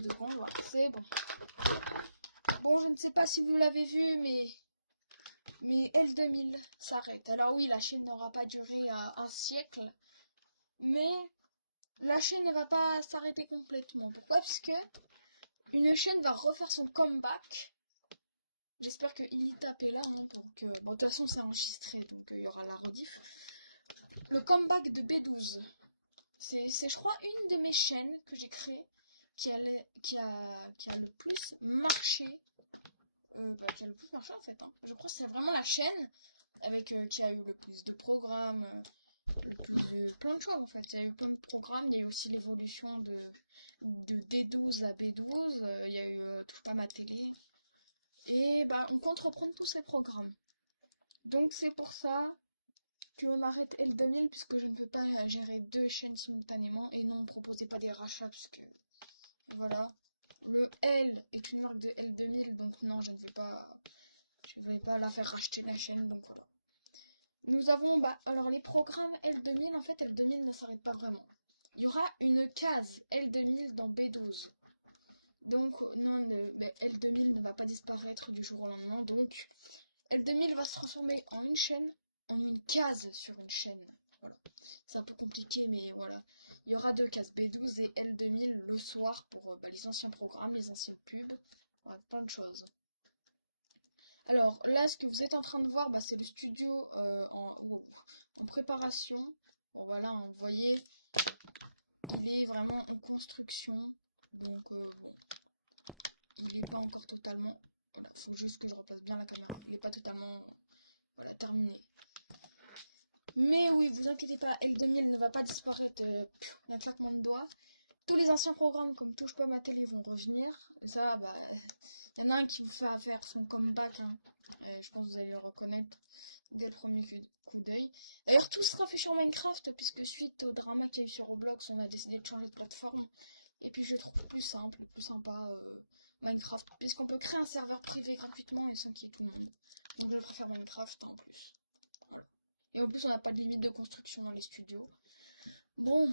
2 secondes, voilà, c'est bon. Bon, je ne sais pas si vous l'avez vu, mais L2000 s'arrête. Alors oui, la chaîne n'aura pas duré un siècle, mais la chaîne ne va pas s'arrêter complètement. Pourquoi? Parce que une chaîne va refaire son comeback. J'espère que Ilitap est là, hein, pour que... Bon, de toute façon, c'est enregistré, donc il y aura la rediff. Le comeback de B12. C'est, je crois, une de mes chaînes que j'ai créées qui a le plus marché. Qui a le plus marché, en fait. Hein. Je crois que c'est vraiment la chaîne avec qui a eu le plus de programmes, le plus de... plein de choses, en fait. Il y a eu plein de programmes. Il y a eu aussi l'évolution de D12 à B12. Il y a eu Touche pas ma télé. Et bah, on compte reprendre tous ces programmes. Donc c'est pour ça qu'on arrête L2000, puisque je ne peux pas gérer 2 chaînes simultanément. Et non, ne proposez pas des rachats, puisque voilà. Le L est une marque de L2000, donc non, je ne vais pas la faire racheter la chaîne, donc voilà. Nous avons, alors les programmes L2000, en fait, L2000 ne s'arrête pas vraiment. Il y aura une case L2000 dans B12. Donc, non, L2000 ne va pas disparaître du jour au lendemain, donc L2000 va se transformer en une chaîne, en une case sur une chaîne. Voilà. C'est un peu compliqué, mais voilà. Il y aura 2 cases, B12 et L2000 le soir pour les anciens programmes, les anciennes pubs, voilà, plein de choses. Alors là, ce que vous êtes en train de voir, c'est le studio en préparation. Bon voilà, hein, vous voyez, il est vraiment en construction. Donc bon, il n'est pas encore totalement... Voilà, faut juste que je replace bien la caméra. Il n'est pas totalement terminé. Mais oui, vous inquiétez pas, L2000 ne va pas disparaître d'un claquement de doigts. Tous les anciens programmes comme Touche pas ma télé vont revenir. Et ça, il y en a un qui vous fait faire son comeback. Hein. Je pense que vous allez le reconnaître dès le premier coup d'œil. D'ailleurs, tout sera fait sur Minecraft, puisque suite au drama qu'il y a eu sur Roblox, on a décidé de changer de plateforme. Et puis je trouve plus simple, plus sympa Minecraft, puisqu'on peut créer un serveur privé gratuitement et sans qu'il y ait tout le monde. Donc je préfère Minecraft en plus. Voilà. Et en plus, on n'a pas de limite de construction dans les studios. Bon,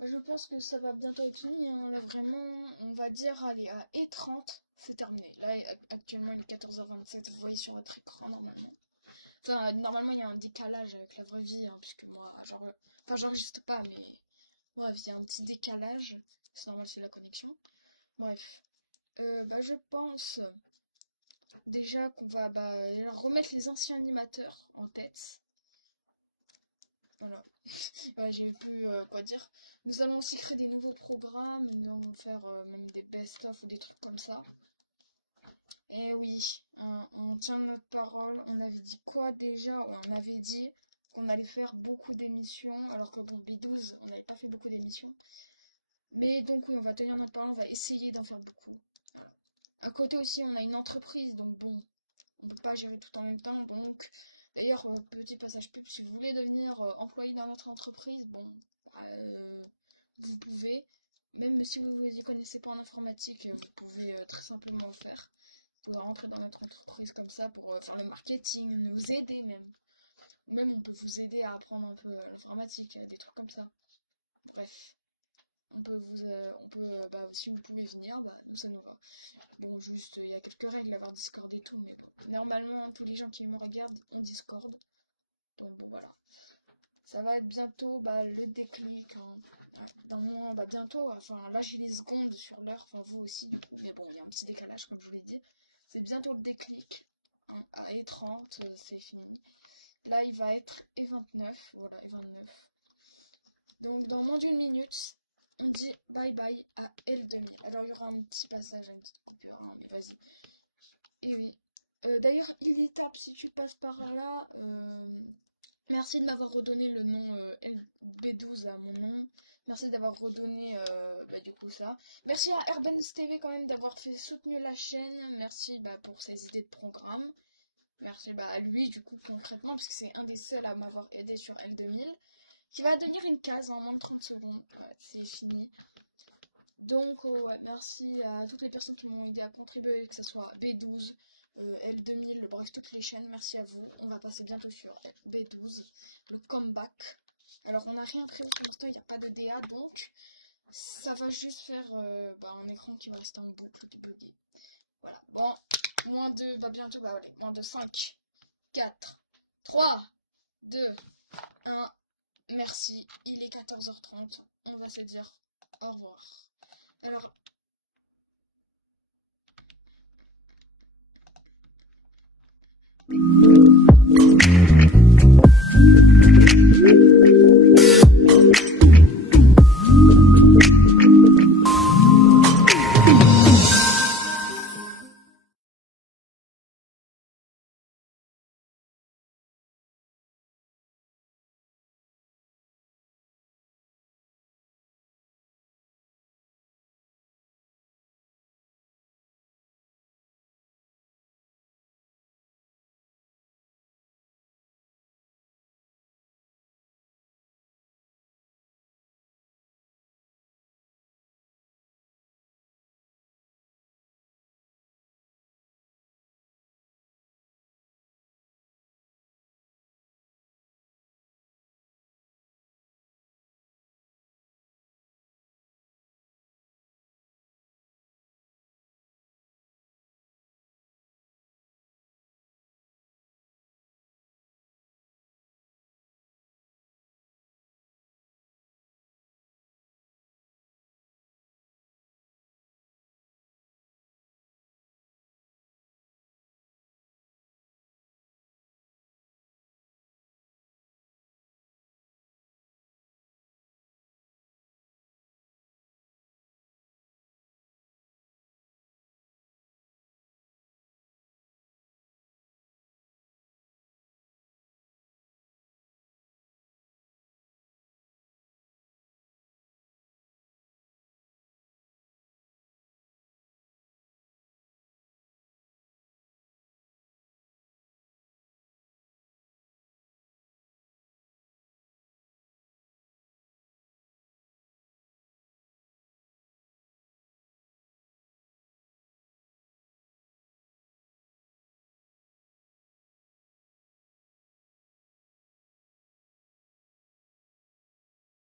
je pense que ça va bientôt être fini. Hein. Là, vraiment, on va dire, allez, à E30, c'est terminé. Là, actuellement, il est 14h27. Vous voyez sur votre écran, normalement. Enfin, normalement, il y a un décalage avec la vraie vie, hein, puisque moi, j'enregistre pas, mais... Bref, il y a un petit décalage. C'est normal, c'est la connexion. Bref. Je pense... Déjà qu'on va remettre les anciens animateurs en tête. Voilà. J'ai plus quoi dire. Nous allons aussi créer des nouveaux programmes. Nous allons faire même des best-of ou des trucs comme ça. Et oui, on tient notre parole. On avait dit quoi déjà? Ouais, on avait dit qu'on allait faire beaucoup d'émissions. Alors que bon, B12, on n'avait pas fait beaucoup d'émissions. Mais donc oui, on va tenir notre parole. On va essayer d'en faire beaucoup. Voilà. À côté aussi, on a une entreprise. Donc bon, on peut pas gérer tout en même temps. Donc... D'ailleurs, petit passage pub, si vous voulez devenir employé dans notre entreprise, bon, vous pouvez. Même si vous ne vous y connaissez pas en informatique, vous pouvez très simplement le faire. Vous pouvez rentrer dans notre entreprise comme ça pour faire le marketing, nous aider même. Ou même on peut vous aider à apprendre un peu l'informatique, des trucs comme ça. Bref. Si vous pouvez venir, nous ça nous va. Bon, juste, il y a quelques règles à avoir Discord et tout, mais bon. Normalement, tous les gens qui me regardent ont Discord. Donc bon, voilà. Ça va être bientôt le déclic. Hein. Dans moins, bientôt. Enfin, là, j'ai les secondes sur l'heure. Enfin, vous aussi, du coup. Mais bon, il y a un petit décalage, comme je vous l'ai dit. C'est bientôt le déclic. Hein. À E30, c'est fini. Là, il va être E29. Voilà, E29. Donc, dans moins d'une minute, on dit bye bye à L2000. Alors, il y aura un petit passage, une petite coupure, hein, mais vas-y. Et oui. D'ailleurs, Ilitap, si tu passes par là, merci de m'avoir redonné le nom LB12 à mon nom. Merci d'avoir redonné du coup ça. Merci à Airbenz TV quand même d'avoir soutenu la chaîne. Merci pour ses idées de programme. Merci à lui du coup concrètement, parce que c'est un des seuls à m'avoir aidé sur L2000. Qui va devenir une case en moins de 30 secondes. Ouais, c'est fini. Donc, merci à toutes les personnes qui m'ont aidé à contribuer, que ce soit B12, L2000, bref, toutes les chaînes. Merci à vous. On va passer bientôt sur B12, le comeback. Alors, on n'a rien prévu pour l'instant, il n'y a pas de DA, donc ça va juste faire un écran qui va rester en boucle et bugger. Voilà, bon, moins de, bientôt, allez, moins de 5, 4, 3, 2, 1, merci, il est 14h30, on va se dire au revoir. Alors,